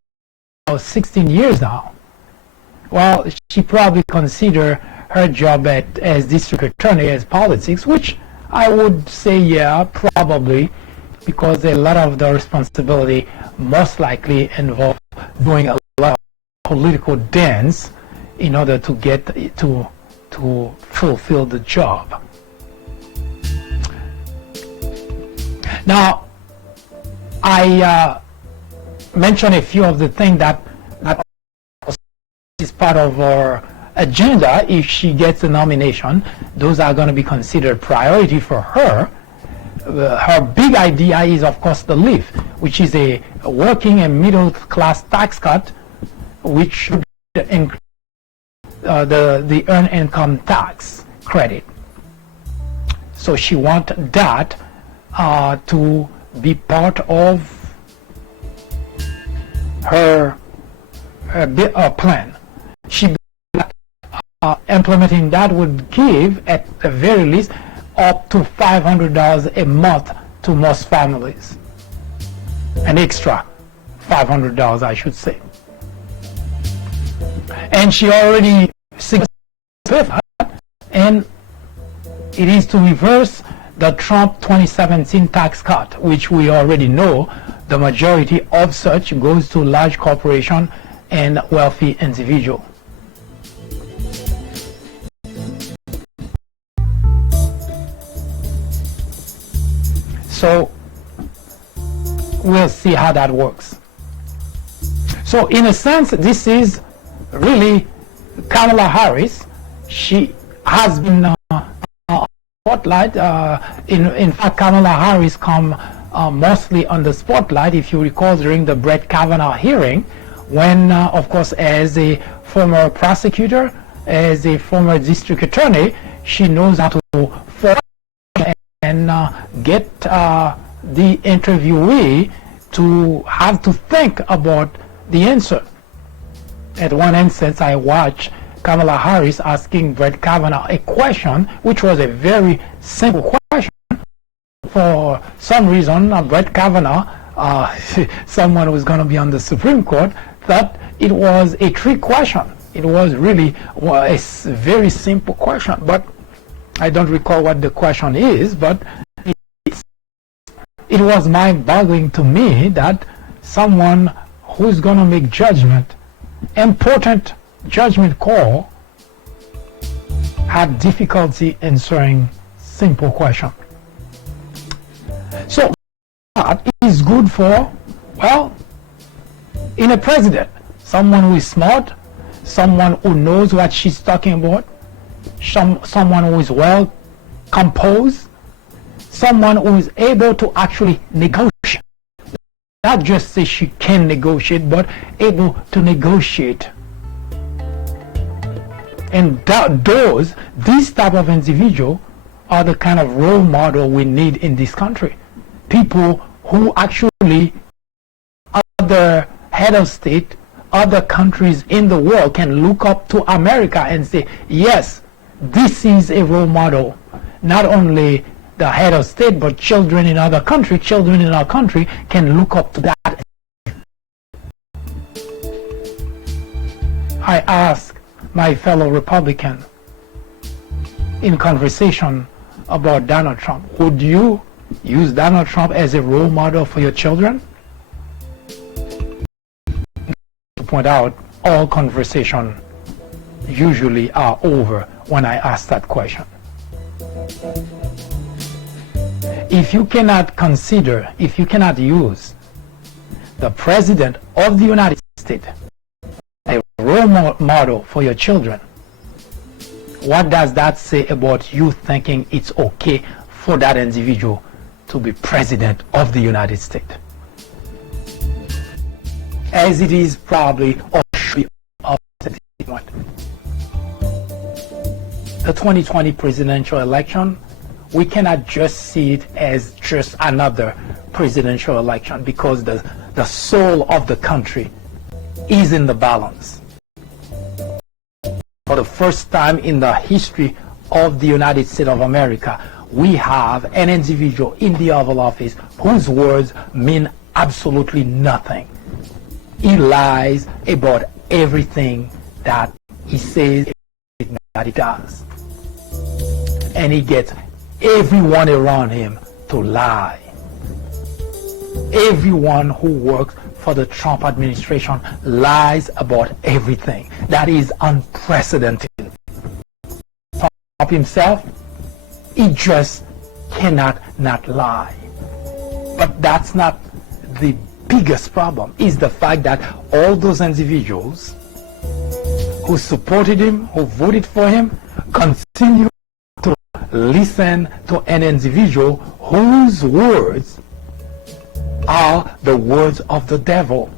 for 16 years now. Well, she probably consider her job as district attorney as politics, which I would say, yeah, probably, because a lot of the responsibility most likely involve doing a lot of political dance in order to get to fulfill the job. Now, I mentioned a few of the things that is part of our agenda. If she gets the nomination, those are going to be considered priority for her. Her big idea is, of course, the LEAF, which is a working and middle class tax cut, which should increase the earned income tax credit. So she wants that to be part of her plan. She implementing that would give, at the very least, up to $500 a month to most families. An extra $500, I should say. And she already said, and it is to reverse the Trump 2017 tax cut, which we already know the majority of such goes to large corporations and wealthy individuals. So we'll see how that works. So in a sense, this is really Kamala Harris. She has been spotlight. In fact, Kamala Harris come mostly on the spotlight, if you recall, during the Brett Kavanaugh hearing, when, of course, as a former prosecutor, as a former district attorney, she knows how to and get the interviewee to have to think about the answer. At one instance, I watched Kamala Harris asking Brett Kavanaugh a question, which was a very simple question. For some reason, Brett Kavanaugh, someone who's going to be on the Supreme Court, thought it was a trick question. It was really a very simple question, but I don't recall what the question is, but it was mind-boggling to me that someone who's going to make judgment, important judgment call, had difficulty answering simple question. So that is good for, well, in a president, someone who is smart, someone who knows what she's talking about, someone who is well composed, someone who is able to actually negotiate. Not just say she can negotiate, but able to negotiate. And these type of individuals are the kind of role model we need in this country. People who actually, other head of state, other countries in the world can look up to America and say, yes, this is a role model. Not only the head of state, but children in our country can look up to that. I ask my fellow Republican in conversation about Donald Trump, would you use Donald Trump as a role model for your children? To point out, all conversations usually are over when I ask that question. If you cannot consider, if you cannot use the President of the United States a role model for your children, what does that say about you thinking it's okay for that individual to be president of the United States, as it is probably or should be of the 2020 presidential election. We cannot just see it as just another presidential election, because the soul of the country is in the balance. For the first time in the history of the United States of America, we have an individual in the Oval Office whose words mean absolutely nothing. He lies about everything that he says that he does. And he gets everyone around him to lie. Everyone who works for the Trump administration lies about everything. That is unprecedented. Trump himself, he just cannot not lie. But that's not the biggest problem. Is the fact that all those individuals who supported him, who voted for him, continue to listen to an individual whose words are the words of the devil,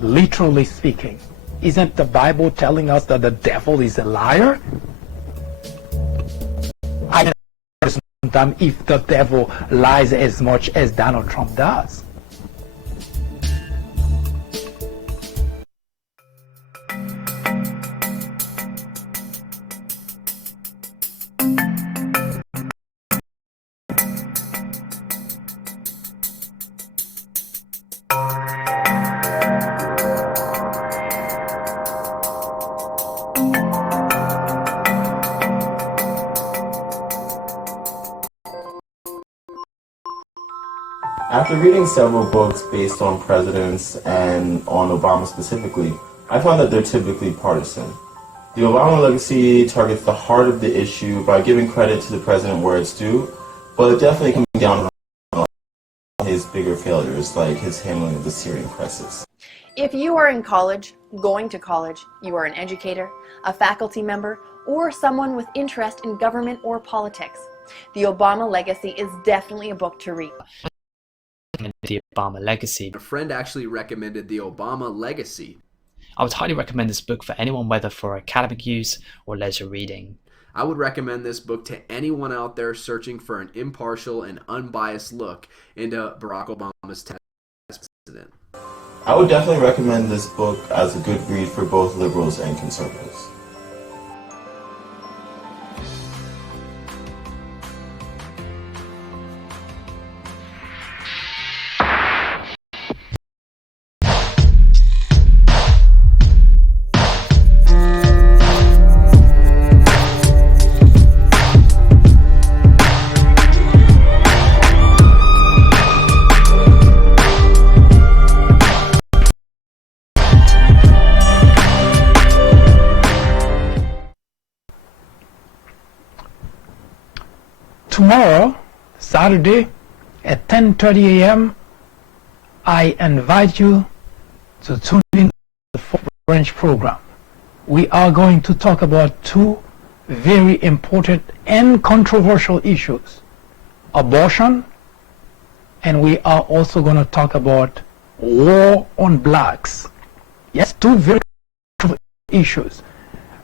literally speaking. Isn't the Bible telling us that the devil is a liar? I don't know sometimes if the devil lies as much as Donald Trump does. After reading several books based on presidents and on Obama specifically, I found that they're typically partisan. The Obama legacy targets the heart of the issue by giving credit to the president where it's due, but definitely coming down on his bigger failures, like his handling of the Syrian crisis. If you are in college, going to college, you are an educator, a faculty member, or someone with interest in government or politics, The Obama Legacy is definitely a book to read. The Obama Legacy. A friend actually recommended The Obama Legacy. I would highly recommend this book for anyone, whether for academic use or leisure reading. I would recommend this book to anyone out there searching for an impartial and unbiased look into Barack Obama's tenure as president. I would definitely recommend this book as a good read for both liberals and conservatives. Tomorrow, Saturday, at 10:30 a.m., I invite you to tune in to the Fourth Branch program. We are going to talk about two very important and controversial issues: abortion, and we are also going to talk about war on blacks. Yes, two very controversial issues.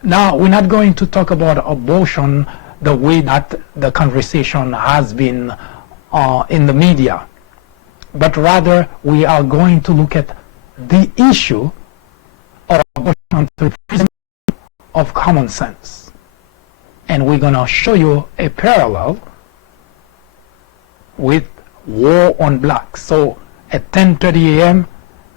Now, we're not going to talk about abortion the way that the conversation has been in the media, but rather we are going to look at the issue of abortion through the prism of common sense. And we're going to show you a parallel with war on blacks. So at 10:30 a.m.,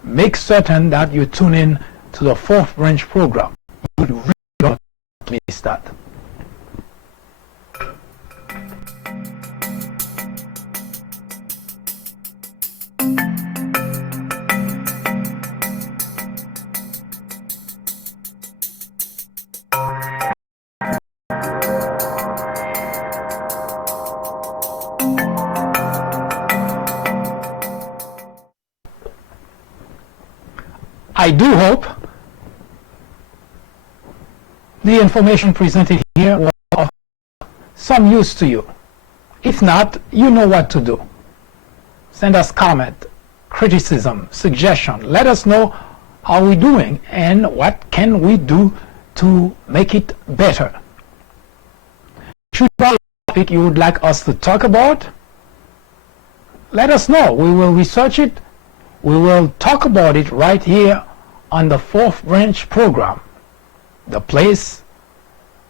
make certain that you tune in to the Fourth Branch program. You would really not miss that. I do hope the information presented here was of some use to you. If not, you know what to do. Send us comment, criticism, suggestion. Let us know how we're doing and what can we do to make it better. Should you have a topic you would like us to talk about? Let us know. We will research it. We will talk about it right here on the Fourth Branch program, the place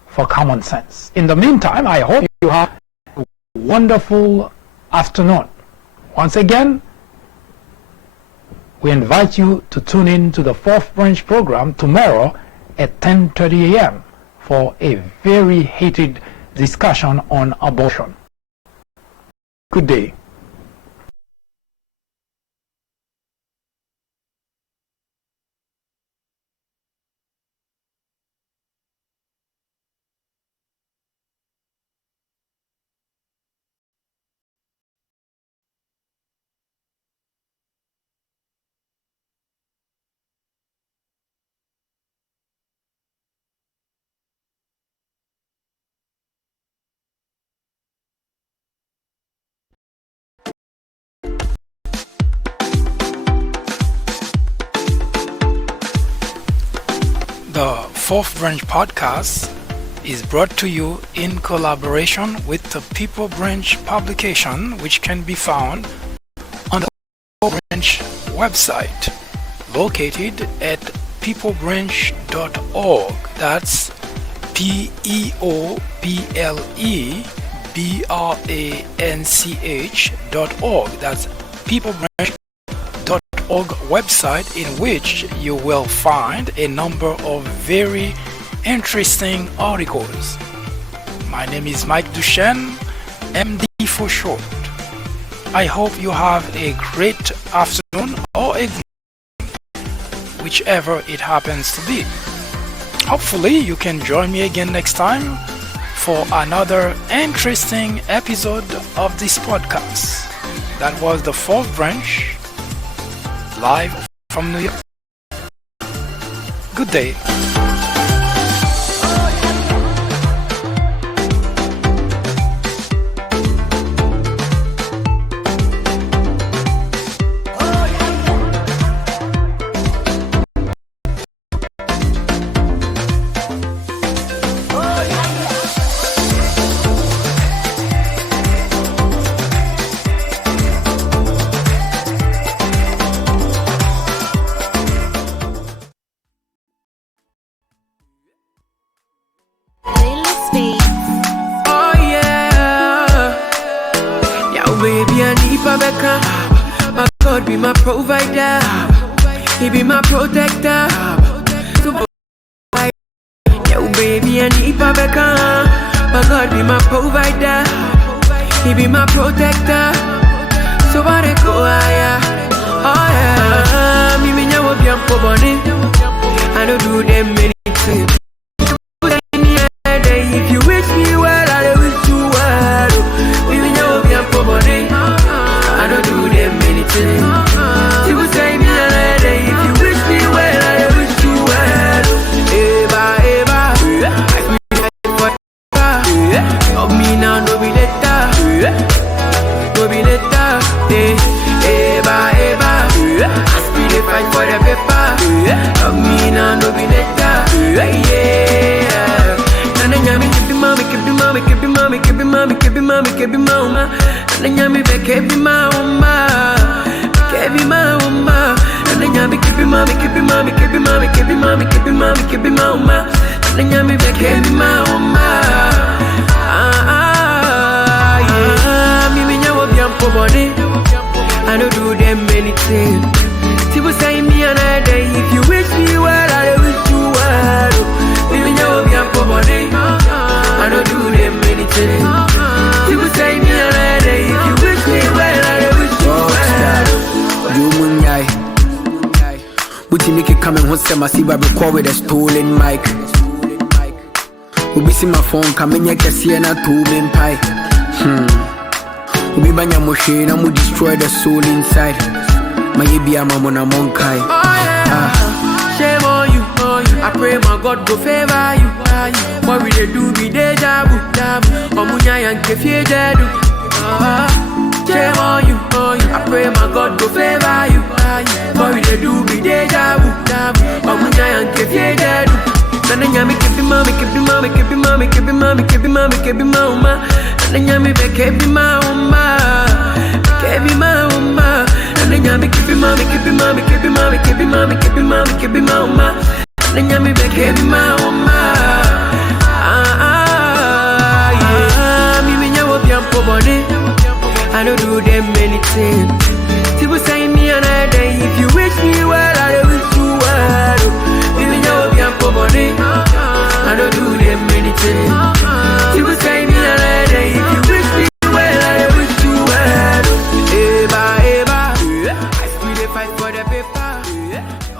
for common sense. In the meantime, I hope you have a wonderful afternoon. Once again, we invite you to tune in to the Fourth Branch program tomorrow at 10:30 a.m. for a very heated discussion on abortion. Good day. The Fourth Branch podcast is brought to you in collaboration with the People Branch publication, which can be found on the People Branch website located at peoplebranch.org. That's peoplebranch.org. That's peoplebranch.org website, in which you will find a number of very interesting articles. My name is Mike Duchesne, MD for short. I hope you have a great afternoon or a whichever it happens to be. Hopefully you can join me again next time for another interesting episode of this podcast. That was the Fourth Branch, live from New York. Good day. My God be my provider, He be my protector. So yo baby, I need Babeka. My God be my provider, He be my protector. So what I go higher, oh yeah. Me nyawo biampo boni, I don't do them many things. If you wish me well, I wish you well. Me nyawo biampo boni, I don't do them many things. You will say me another day. If you wish me well, I wish you well. Eva, Eva, I feel like forever. Love me now, no be later. No be later. Eva, Eva, I still dey fight for the paper. Love me now, no be later. Yeah. Nana nyami kebi mama, kebi mama, kebi mama, kebi mama, kebi mama, kebi mama. Nana nyami be kebi mama, kebi mama. Nana nyami kebi mama, kebi mama, kebi mama, kebi mama, kebi mama, kebi mama. Nana nyami be kebi mama. Yeah. Me nyawo biampo body. I don't do them anything. People say me another day. If you wish me well, I wish you well. Me nyawo biampo body. I don't do them anything. People say me another day. If you wish me well, I wish you well. You munyai. But you make it come and say my siba be call with a stolen mic. We see my phone coming, I can see and I told him pie. We banya machine and we destroy the soul inside. My baby, I'm on a monkai. Shame on you, I pray my God go favor you. What we they do be deja vu. Omunya yanke fie jedu. Shame on you, I pray my God go favor you. Boy, we dey do be deja vu. Omunya and keep dead. Nana nyami kebi mama, kebi mama, kebi mama, kebi mama, kebi mama, kebi mama. Nana nyami be kebi mama, kebi mama. Nana nyami kebi mama, kebi mama, kebi mama, kebi mama, kebi mama, kebi mama. Nana nyami be kebi mama. Me nyawo biampo body. I don't do them anything. People say me another day. If you wish me well, I wish you well. Even though I'm poor money, I don't do them anything. People say me another day. If you wish me well, I wish you well. Eba, eba, I still dey fight for the paper.